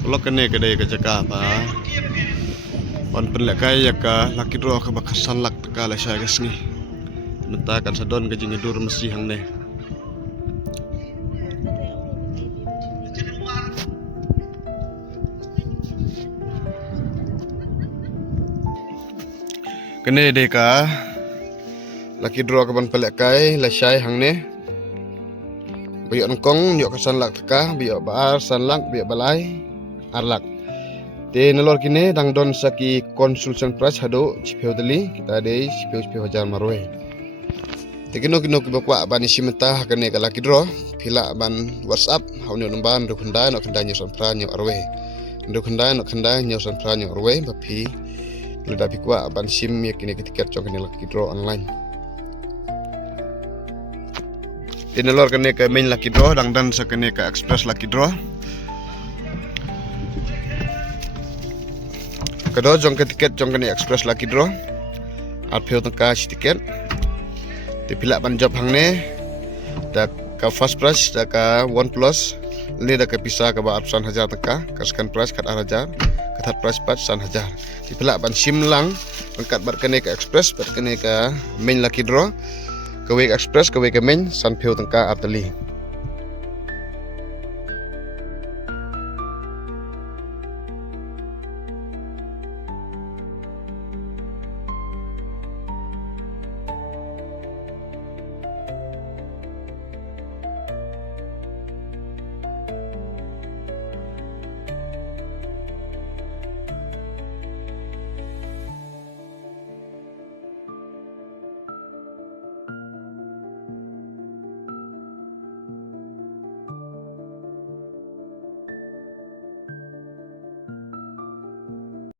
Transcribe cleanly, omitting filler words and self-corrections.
Kalau kene kedai ke Jakarta, pan penlekai ya ka laki draw ka bakasan lak teka la saya kesni. Mentakan sadon ke jingidur mesti hang ne. Kene deka laki draw ka pan penlekai la saya hang ne. Biok nengkong nyok kesan lak teka, biok baar san lak, biok balai arlak. Te nelor kini dang don saki consultation price hado cipeu deli kita ada cipeu hajar marwe. Te kino bakwa ban isi mentah kene kala kidro pila ban WhatsApp hauni nomban do khandai no khandai nyosan pranyo arwe. Do khandai no khandai nyosan pranyo arwe bapi leda pikwa ban sim ya kini tiket chong kene kidro online. Te nelor kene ke main kidro dang dan sakene ke express kidro. Kedua jong ke tiket jong kene express laki draw. Arpeu tengka si tiket. Dipilak ban job hang ne. Da ka fast price da ka one plus. Ini da ka pisah ka ba san hajar tengka. Ka second price kat hajar. Ka third price pat san hajar. Dipilak ban sim lang. Pengkat bar kene ke express bar kene ka main laki draw. Ka wek express ka wek main san peu tengka arteli.